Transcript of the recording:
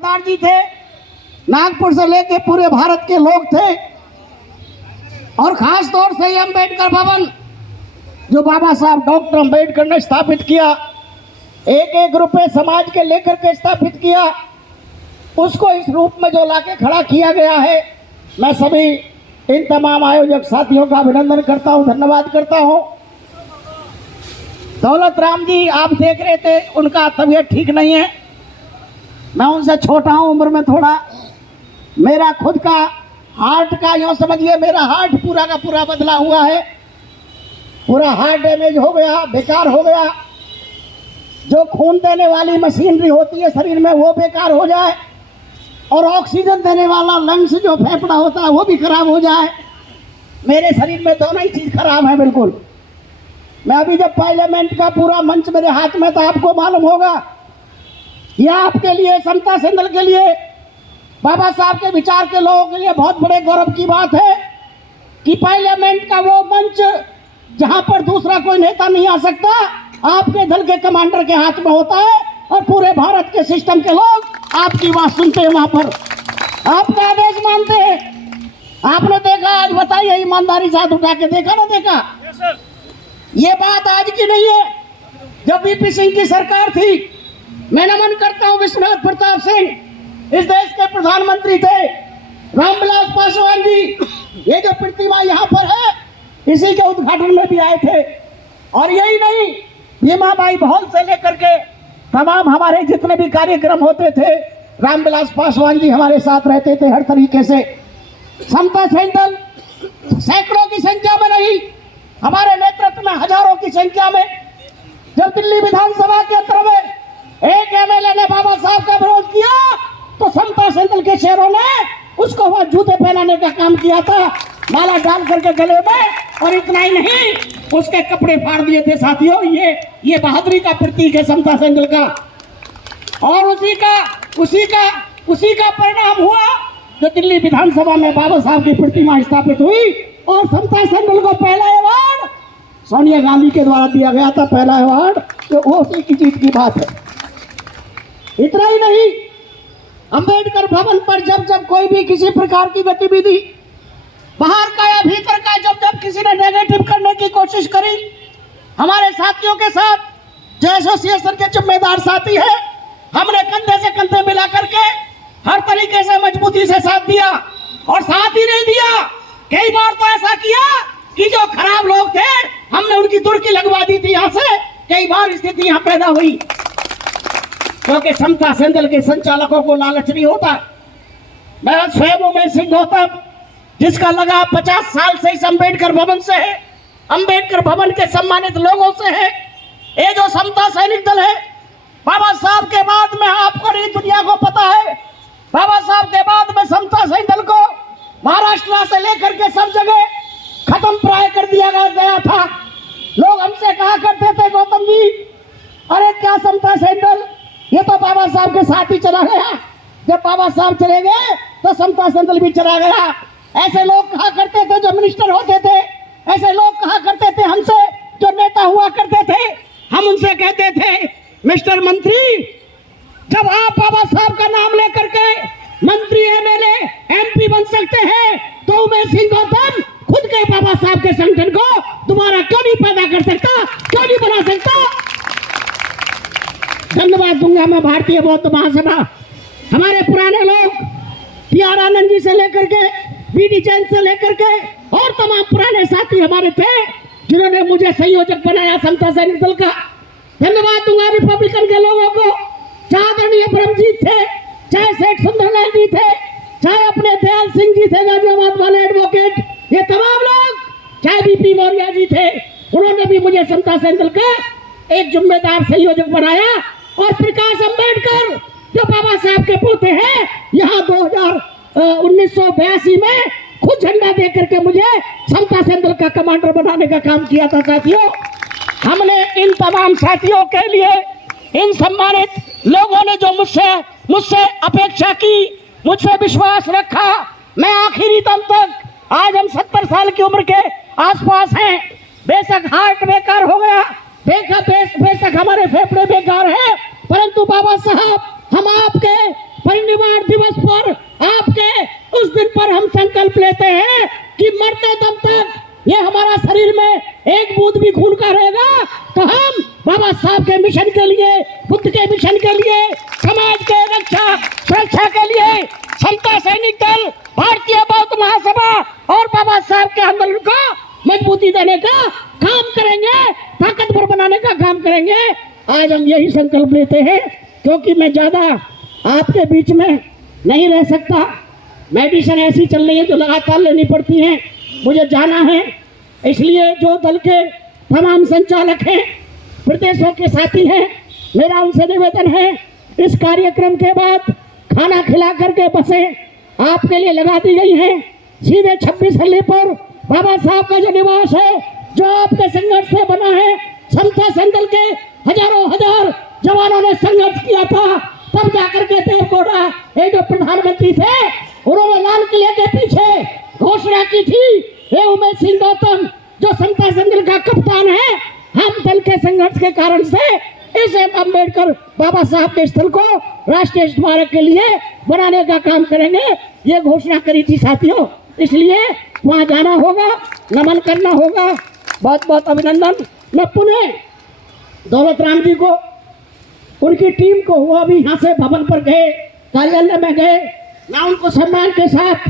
सरदार जी थे, नागपुर से लेके पूरे भारत के लोग थे, और खास तौर से अंबेडकर भवन जो बाबा साहब डॉक्टर अंबेडकर ने स्थापित किया, एक एक रुपए समाज के लेकर के स्थापित किया, उसको इस रूप में जो लाके खड़ा किया गया है, मैं सभी इन तमाम आयोजक साथियों का अभिनंदन करता हूं, धन्यवाद करता हूं। दौलत राम जी आप देख रहे थे, उनका तबीयत ठीक नहीं है, मैं उनसे छोटा हूं उम्र में थोड़ा, मेरा खुद का हार्ट का यूँ समझिए मेरा हार्ट पूरा का पूरा बदला हुआ है, पूरा हार्ट डैमेज हो गया, बेकार हो गया, जो खून देने वाली मशीनरी होती है शरीर में वो बेकार हो जाए, और ऑक्सीजन देने वाला लंग्स जो फेफड़ा होता है वो भी खराब हो जाए, मेरे शरीर में दोनों ही चीज खराब है बिल्कुल। मैं अभी जब पार्लियामेंट का पूरा मंच मेरे हाथ में था, आपको मालूम होगा, यह आपके लिए, समता सेंधल के लिए, बाबा साहब के विचार के लोगों के लिए बहुत बड़े गौरव की बात है कि पार्लियामेंट का वो मंच जहां पर दूसरा कोई नेता नहीं आ सकता, आपके दल के कमांडर के हाथ में होता है, और पूरे भारत के सिस्टम के लोग आपकी बात सुनते हैं, वहां पर आपका आदेश मानते हैं। आपने देखा, आज बताइए ईमानदारी साथ उठा के देखा ना देखा? ये बात आज की नहीं है, जब वीपी सिंह की सरकार थी, मैं नमन करता हूं विश्वनाथ प्रताप सिंह, इस देश के प्रधानमंत्री थे, रामविलास पासवान जी, ये जो प्रतिमा यहाँ पर है, इसी के उद्घाटन में भी आए थे। और यही नहीं, भीमा बाई भौल से लेकर के तमाम हमारे जितने भी कार्यक्रम होते थे, रामविलास पासवान जी हमारे साथ रहते थे हर तरीके से। समता सेंधल सैकड़ों की संख्या में नहीं, हमारे नेतृत्व में हजारों की संख्या में, जब दिल्ली विधानसभा के अंदर में एक एमएलए ने बाबा साहब का विरोध किया, तो समता सेंधल के शेरों ने उसको वह जूते पहनाने का काम किया था, माला डाल करके गले में, और इतना ही नहीं, उसके कपड़े फाड़ दिए थे साथियों। ये बहादुरी का प्रतीक है समता सेंधल का, और उसी का परिणाम हुआ जो दिल्ली विधानसभा में बाबा साहब की प्रतिमा स्थापित हुई, और समता सेंधल को पहला अवार्ड सोनिया गांधी के द्वारा दिया गया था, पहला अवार्ड, तो वो उसी की जीत की बात है। इतना ही नहीं, अंबेडकर भवन पर जब जब कोई भी किसी प्रकार की गतिविधि, बाहर का या भीतर का, जब जब किसी ने नेगेटिव करने की कोशिश करी, हमारे साथियों के साथ जो एसोसिएशन के जिम्मेदार साथी है, हमने कंधे से कंधे मिला करके हर तरीके से मजबूती से साथ दिया। और साथ ही नहीं दिया, कई बार तो ऐसा किया कि जो खराब लोग थे हमने उनकी दुड़की लगवा दी थी यहाँ से, कई बार स्थिति यहाँ पैदा हुई, क्योंकि समता सेंधल के संचालकों को लालच नहीं होता। मैं स्वयं उमेश सिंह गौतम, जिसका लगाव 50 साल से इस अंबेडकर भवन से है, अंबेडकर भवन के सम्मानित लोगों से है। ये जो समता सैनिक दल है, बाबा साहब के बाद में, आपको नहीं दुनिया को पता है, बाबा साहब के बाद में समता सैनिक दल को महाराष्ट्र से लेकर के सब जगह खत्म प्राय कर दिया गया था। लोग हमसे कहा करते थे, गौतम जी अरे क्या समता सैनिक दल, ये तो बाबा साहब के साथ ही चला गया, जब बाबा साहब चले गए तो समता सेंधल दल भी चला गया। ऐसे लोग कहा करते थे जो मिनिस्टर होते थे, ऐसे लोग कहा करते थे हमसे जो नेता हुआ करते थे। हम उनसे कहते थे, मिस्टर मंत्री, जब आप बाबा साहब का नाम लेकर के मंत्री, एमएलए, एमपी बन सकते हैं, तो उमेश सिंह गौतम खुद के बाबा साहब के संगठन को दोबारा क्यों नहीं पैदा कर सकता, क्यों नहीं बना सकता? धन्यवाद दूंगा मैं भारतीय बौद्ध महासभा, हमारे पुराने लोग पी.आर. आनंद जी से लेकर के, बी.डी. जैन से लेकर के, और तमाम पुराने साथी हमारे थे जिन्होंने मुझे संयोजक बनाया समता सैनिक दल का। धन्यवाद दूंगा रिपब्लिकन के लोगों को, चाहे आदरणीय ब्रह्मजीत थे, चाहे सेठ सुंदरलाल जी थे, चाहे अपने दयाल सिंह जी थे गाजियाबाद वाले एडवोकेट, ये तमाम लोग, चाहे बीपी मौर्य जी थे, उन्होंने भी मुझे समता सैनिक दल का एक जिम्मेदार संयोजक बनाया। और प्रकाश अंबेडकर जो बाबा साहब के पोते हैं, यहाँ 1982 में खुद झंडा दे करके मुझे समता सेंधल दल का कमांडर बनाने का काम किया था। साथियों, हमने इन तमाम साथियों के लिए, इन सम्मानित लोगों ने जो मुझसे अपेक्षा की, मुझसे विश्वास रखा, मैं आखिरी दम तक, आज हम 70 साल की उम्र के आसपास हैं, बेशक हार्ट बेकार हो गया, बेशक हमारे फेफड़े बेकार हैं, परंतु बाबा साहब हम आपके परिनिर्वाण दिवस पर आपके उस दिन पर हम संकल्प लेते हैं कि मरते दम तक ये हमारा शरीर में एक बूंद भी खून का रहेगा तो हम बाबा साहब के मिशन के लिए, बुद्ध के मिशन के लिए, समाज के रक्षा सुरक्षा के लिए समता सैनिक दल, भारतीय बौद्ध महासभा और बाबा साहब के आंदोलन को मजबूती देने का काम करेंगे, ताकतवर बनाने का काम करेंगे। आज हम यही संकल्प लेते हैं क्योंकि मैं ज्यादा आपके बीच में नहीं रह सकता। मेडिसिन ऐसी चल रही है जो लगातार लेनी पड़ती है, मुझे जाना है। इसलिए जो दल के तमाम संचालक हैं, प्रदेशों के साथी हैं, मेरा उनसे निवेदन है इस कार्यक्रम के बाद खाना खिला करके बसें आपके लिए लगा दी गई हैं। सीधे 26 हल्ले पर बाबा साहब का जो निवास है, जो आपके संघर्ष से बना है, समता संदल के हजारों हजार जवानों ने संघर्ष किया था, तब जाकर के देवगौड़ा ये जो प्रधानमंत्री थे उन्होंने लाल किले के पीछे घोषणा की थी। ये उमेश सिंह गौतम जो समता संदल का कप्तान है, हम दल के संघर्ष के कारण से इस अम्बेडकर बाबा साहब के स्थल को राष्ट्रीय स्मारक के लिए बनाने का काम करेंगे, ये घोषणा करी थी साथियों। इसलिए वहां जाना होगा, नमन करना होगा। बहुत बहुत अभिनंदन। मैं पुनः दौलत राम जी को, उनकी टीम को, वो अभी यहाँ से भवन पर गए, कार्यालय में गए, मैं उनको सम्मान के साथ